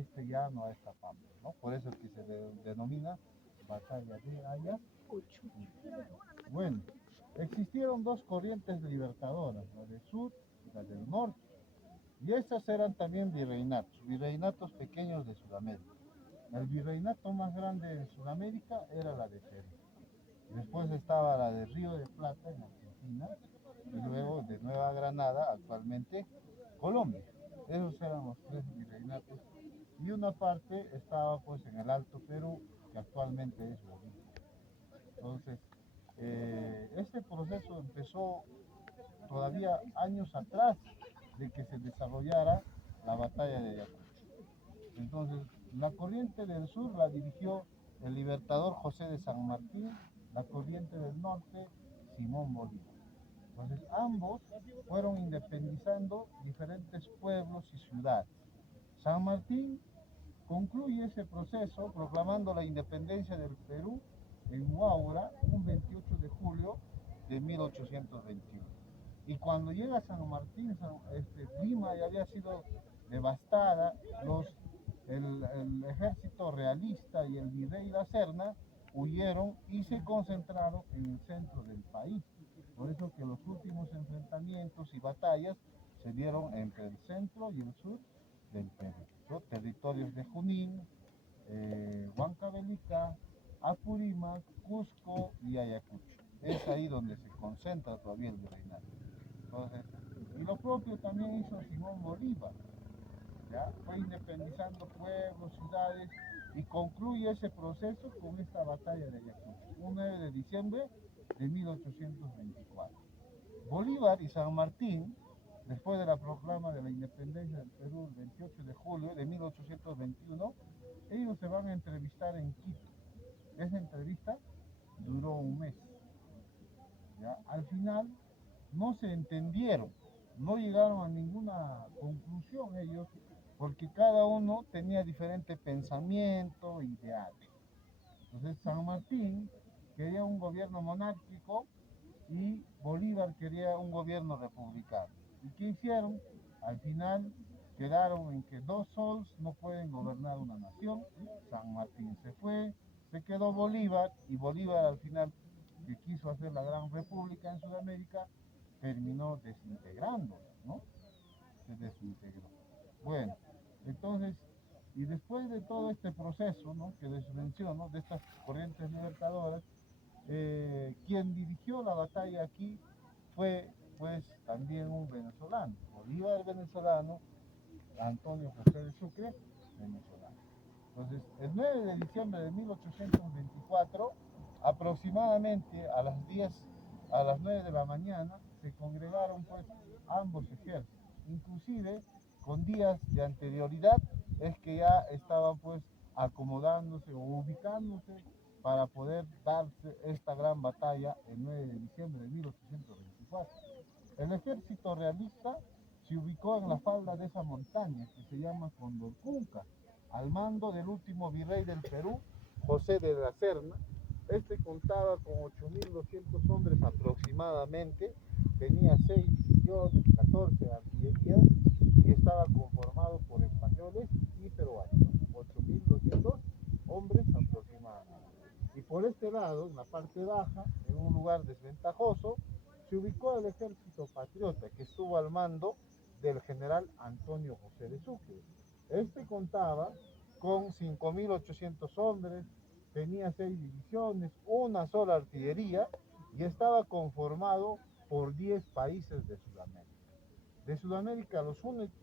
este llano, a esta pampa, ¿no? Por eso que se denomina batalla de Ayacucho. Bueno, existieron dos corrientes libertadoras, la del sur y la del norte, y estas eran también virreinatos pequeños de Sudamérica. El virreinato más grande de Sudamérica era la de Perú. Después estaba la de Río de Plata en Argentina y luego de Nueva Granada, actualmente Colombia. Esos eran los tres virreinatos y una parte estaba pues en el Alto Perú, que actualmente es Bolivia. Entonces, este proceso empezó todavía años atrás de que se desarrollara la batalla de Ayacucho. Entonces, la corriente del sur la dirigió el libertador José de San Martín, la corriente del norte Simón Bolívar. Entonces, ambos fueron independizando diferentes pueblos y ciudades. San Martín concluye ese proceso proclamando la independencia del Perú en Huaura un 28 de julio de 1821. Y cuando llega a San Martín, Lima ya había sido devastada, el ejército realista y el virrey La Serna huyeron y se concentraron en el centro del país. Por eso que los últimos enfrentamientos y batallas se dieron entre el centro y el sur del Perú, ¿no? Territorios de Junín, Huancavelica, Apurímac, Cusco y Ayacucho. Es ahí donde se concentra todavía el virreinato. Entonces, y lo propio también hizo Simón Bolívar, ¿ya? Fue independizando pueblos, ciudades y concluye ese proceso con esta batalla de Ayacucho, un 9 de diciembre de 1824. Bolívar y San Martín, después de la proclama de la independencia del Perú el 28 de julio de 1821, ellos se van a entrevistar en Quito. Esa entrevista duró un mes. ¿Ya? Al final no se entendieron, no llegaron a ninguna conclusión ellos, porque cada uno tenía diferente pensamiento, ideales. Entonces San Martín quería un gobierno monárquico y Bolívar quería un gobierno republicano. ¿Y qué hicieron? Al final quedaron en que dos sols no pueden gobernar una nación. San Martín se fue, se quedó Bolívar y Bolívar al final, que quiso hacer la gran república en Sudamérica, terminó desintegrándola, ¿no? Se desintegró. Bueno, entonces, y después de todo este proceso, ¿no?, que les menciono, de estas corrientes libertadoras, quien dirigió la batalla aquí fue pues también un venezolano, Bolívar venezolano, Antonio José de Sucre venezolano. Entonces, el 9 de diciembre de 1824, aproximadamente a las 10, a las 9 de la mañana, se congregaron pues ambos ejércitos, inclusive con días de anterioridad es que ya estaban pues acomodándose o ubicándose para poder darse esta gran batalla el 9 de diciembre de 1824. El ejército realista se ubicó en la falda de esa montaña que se llama Condorcunca, al mando del último virrey del Perú, José de la Serna. Este contaba con 8.200 hombres aproximadamente, tenía 6 divisiones, 14 artillerías y estaba conformado por españoles y peruanos, 8.200 hombres aproximadamente. Y por este lado, en la parte baja, en un lugar desventajoso, se ubicó el ejército patriota que estuvo al mando del general Antonio José de Sucre. Este contaba con 5.800 hombres, tenía 6 divisiones, una sola artillería y estaba conformado por 10 países de Sudamérica. De Sudamérica los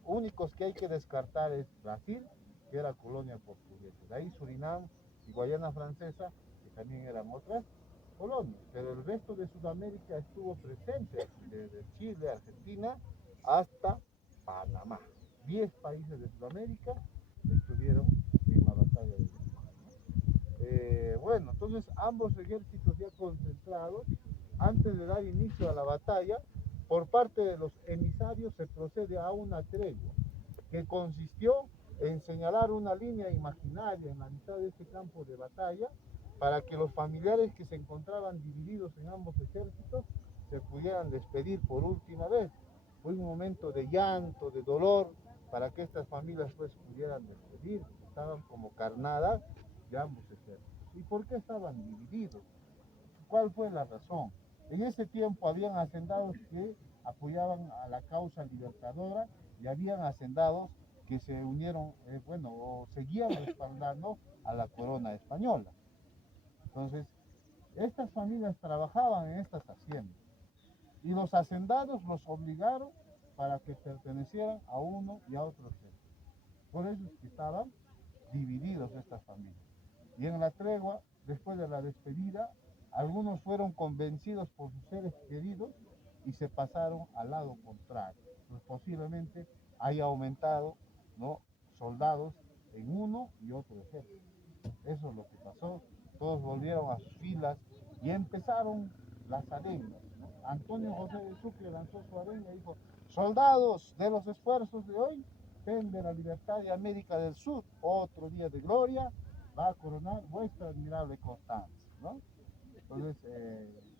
únicos que hay que descartar es Brasil, que era colonia portuguesa, de ahí Surinam y Guayana Francesa, que también eran otras colonias, pero el resto de Sudamérica estuvo presente, desde Chile, Argentina, hasta Panamá. 10 países de Sudamérica estuvieron en la batalla de bueno, entonces ambos ejércitos ya concentrados, antes de dar inicio a la batalla, por parte de los emisarios se procede a una tregua, que consistió en señalar una línea imaginaria en la mitad de este campo de batalla, para que los familiares que se encontraban divididos en ambos ejércitos se pudieran despedir por última vez. Fue un momento de llanto, de dolor, para que estas familias pues pudieran despedir, estaban como carnada de ambos ejércitos. ¿Y por qué estaban divididos? ¿Cuál fue la razón? En ese tiempo habían hacendados que apoyaban a la causa libertadora y habían hacendados que se unieron, o seguían respaldando a la corona española. Entonces, estas familias trabajaban en estas haciendas y los hacendados los obligaron para que pertenecieran a uno y a otro ejército. Por eso es que estaban divididos estas familias. Y en la tregua, después de la despedida, algunos fueron convencidos por sus seres queridos y se pasaron al lado contrario. Pues posiblemente haya aumentado, ¿no?, soldados en uno y otro ejército. Eso es lo que pasó. Todos volvieron a sus filas y empezaron las arengas, ¿no? Antonio José de Sucre lanzó su arenga y dijo: soldados de los esfuerzos de hoy, pende la libertad de América del Sur. Otro día de gloria va a coronar vuestra admirable constancia, ¿no? Entonces,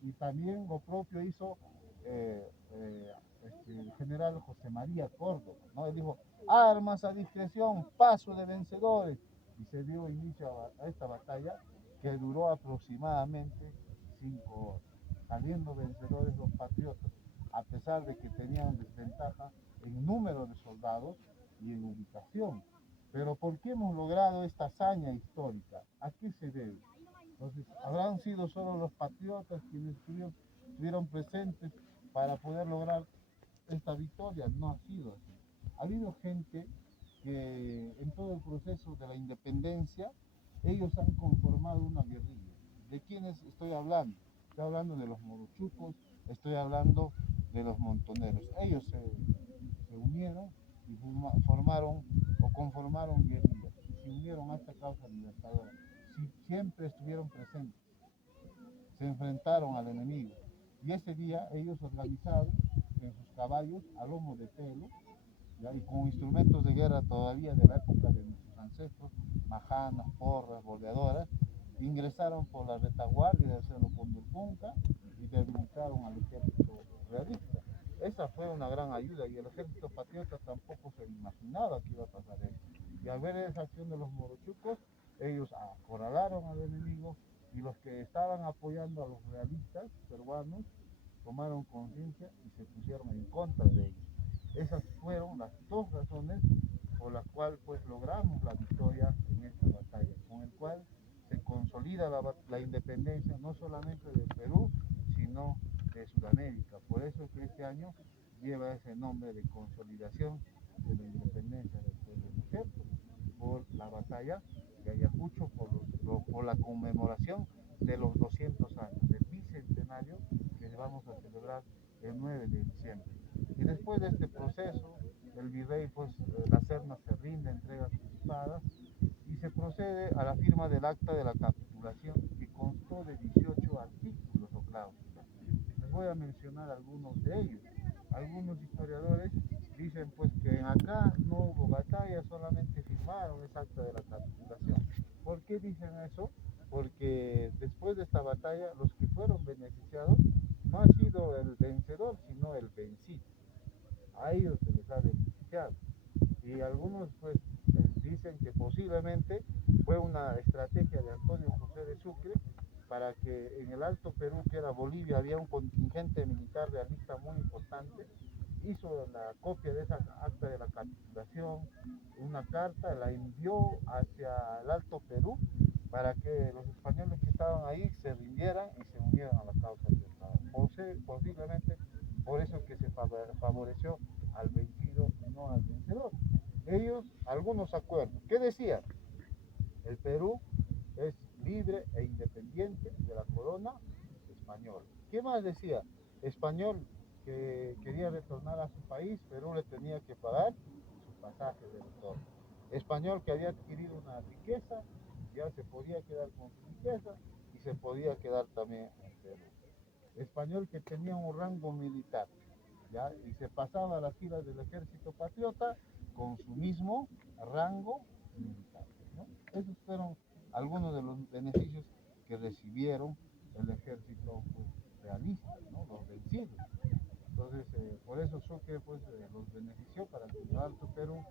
y también lo propio hizo el general José María Córdoba, ¿no? Él dijo: armas a discreción, paso de vencedores. Y se dio inicio a esta batalla que duró aproximadamente 5 horas, saliendo vencedores los patriotas, a pesar de que tenían desventaja en número de soldados y en ubicación. Pero ¿por qué hemos logrado esta hazaña histórica? ¿A qué se debe? Entonces, ¿habrán sido solo los patriotas quienes estuvieron presentes para poder lograr esta victoria? No ha sido así. Ha habido gente que en todo el proceso de la independencia, ellos han conformado una guerrilla. ¿De quiénes estoy hablando? Estoy hablando de los morochucos, estoy hablando de los montoneros. Ellos se unieron y formaron o conformaron guerrillas y se unieron a esta causa libertadora. Siempre estuvieron presentes, se enfrentaron al enemigo. Y ese día ellos organizaron en sus caballos a lomo de pelo, ¿ya?, y con instrumentos de guerra todavía de la época de nuestros ancestros, majanas, porras, boleadoras, ingresaron por la retaguardia del Cerro Condurpunca y debilitaron al ejército realista. Esa fue una gran ayuda y el ejército patriota tampoco se imaginaba que iba a pasar eso. Y al ver esa acción de los morochucos, ellos acorralaron al enemigo y los que estaban apoyando a los realistas peruanos tomaron conciencia y se pusieron en contra de ellos. Esas fueron las dos razones por las cuales pues logramos la victoria en esta batalla, con el cual se consolida la independencia no solamente de Perú, sino de Sudamérica. Por eso es que este año lleva ese nombre de consolidación de la independencia del Perú, ¿no es cierto? Por la batalla de Ayacucho, por la conmemoración de los 200 años, del bicentenario que vamos a celebrar el 9 de diciembre. Y después de este proceso, el virrey, pues, la Serna se rinde, entrega sus espadas y se procede a la firma del acta de la capitulación que constó de 18 artículos o cláusulas. Les voy a mencionar algunos de ellos. Algunos historiadores dicen pues que acá no hubo batalla, solamente firmaron esa acta de la capitulación. ¿Por qué dicen eso? Porque después de esta batalla los que fueron beneficiados no ha sido el vencedor, sino el vencido. A ellos se les ha beneficiado. Y algunos pues dicen que posiblemente fue una estrategia de Antonio José de Sucre para que en el Alto Perú, que era Bolivia, había un contingente militar realista muy importante. Hizo la copia de esa acta de la capitulación, una carta, la envió hacia el Alto Perú para que los españoles que estaban ahí se rindieran y se unieran a la causa libertadora. Posiblemente por eso que se favoreció al vencido y no al vencedor. Ellos, algunos acuerdos. ¿Qué decían? El Perú es libre e independiente de la corona española. ¿Qué más decía? Español que quería retornar a su país, Perú le tenía que pagar su pasaje de retorno. Español que había adquirido una riqueza, ya se podía quedar con su riqueza y se podía quedar también en Perú. Español que tenía un rango militar, ¿ya?, y se pasaba a las filas del ejército patriota con su mismo rango militar, ¿no? Esos fueron algunos de los beneficios que recibieron el ejército, pues, realista, ¿no?, los vencidos. Entonces, por eso Sucre pues, los benefició para que el Alto Perú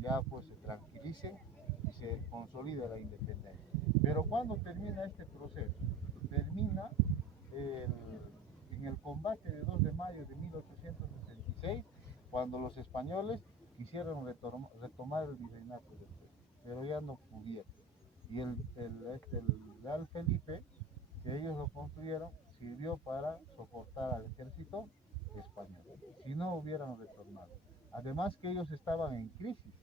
ya pues se tranquilice y se consolide la independencia. Pero cuando termina este proceso, termina en el combate de 2 de mayo de 1866, cuando los españoles quisieron retomar el virreinato del Perú, pero ya no pudieron. Y el Real Felipe, que ellos lo construyeron, sirvió para soportar al ejército español, si no hubieran retornado. Además que ellos estaban en crisis,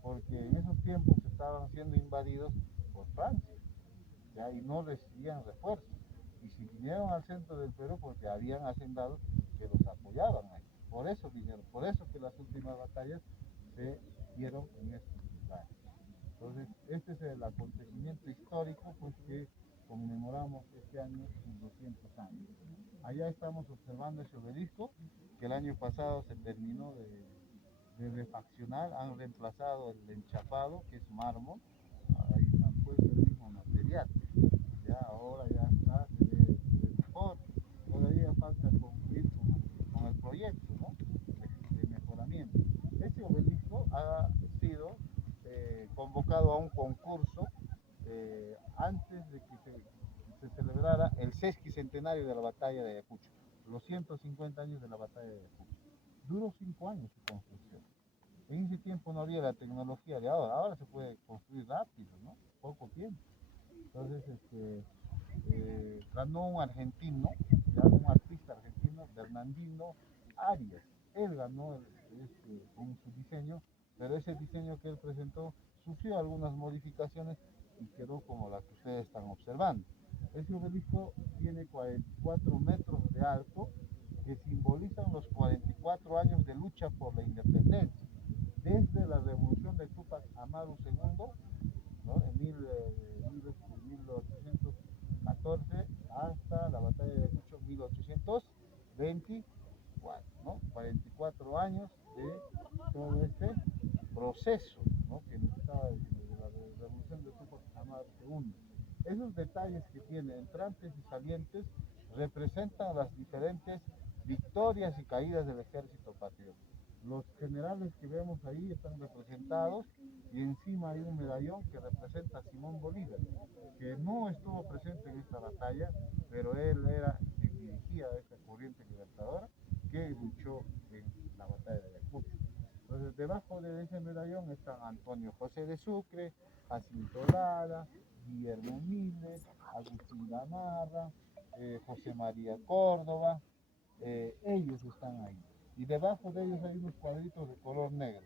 porque en esos tiempos estaban siendo invadidos por Francia, ¿ya? Y no recibían refuerzos. Y si vinieron al centro del Perú, porque habían hacendados que los apoyaban ahí. Por eso vinieron, por eso que las últimas batallas se dieron en estos lugares. Entonces, este es el acontecimiento histórico pues, que conmemoramos este año sus 200 años. Allá estamos observando ese obelisco que el año pasado se terminó de refaccionar, han reemplazado el enchapado, que es mármol, ahí han puesto el mismo material. Ya ahora ya está, se ve mejor. Todavía falta concluir con el proyecto, ¿no? de mejoramiento. Este obelisco ha sido convocado a un concurso antes de que se celebrara el sesquicentenario de la batalla de Ayacucho, los 150 años de la batalla de Ayacucho. Duró 5 años su construcción. En ese tiempo no había la tecnología de ahora, ahora se puede construir rápido, ¿no? Poco tiempo. Entonces, ganó un argentino, ya un artista argentino, Bernardino Arias. Él ganó con su diseño, pero ese diseño que él presentó sufrió algunas modificaciones y quedó como la que ustedes están observando. Ese obelisco tiene 44 metros de alto, que simbolizan los 44 años de lucha por la independencia, desde la revolución de Túpac Amaru II, ¿no? En 1814 hasta la batalla de Ayacucho 1824, ¿no? 44 años de todo este proceso, ¿no? Que nos estaba diciendo, de la revolución de Túpac Amaru II. Esos detalles que tiene entrantes y salientes representan las diferentes victorias y caídas del ejército patriota. Los generales que vemos ahí están representados y encima hay un medallón que representa a Simón Bolívar, que no estuvo presente en esta batalla, pero él era quien dirigía esta corriente libertadora que luchó en la batalla de Ayacucho. Entonces, debajo de ese medallón están Antonio José de Sucre, Jacinto Lara, Guillermo Miles, Agustín Gamarra, José María Córdoba, ellos están ahí. Y debajo de ellos hay unos cuadritos de color negro.